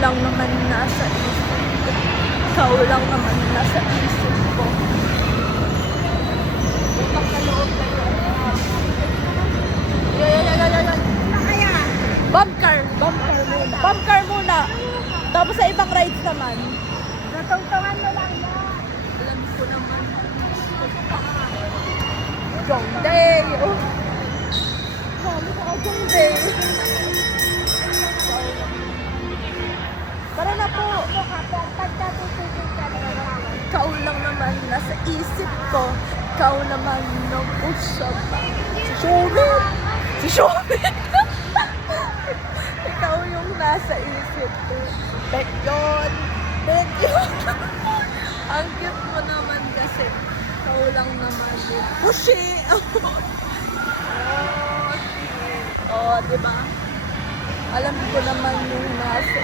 lang naman nasa isip ko. Ikaw lang naman nasa isip ko. Utang na loob na yun. Bump car muna. Bump car muna. Tapos sa ibang rides naman. Natungtungan mo lang na. Alam ko naman. Jong Day. Oh. Sabi ko Jong Day. Para na po. Ikaw lang naman nasa isip ko. Ikaw naman ng puso pa. Si Shomit. Si Shomit. Ikaw yung nasa isip ko. Bet yun. Bet yun. Ang cute mo naman kasi. Ikaw lang naman yun. Pushi! Oh, diba? Alam ko naman yung nasa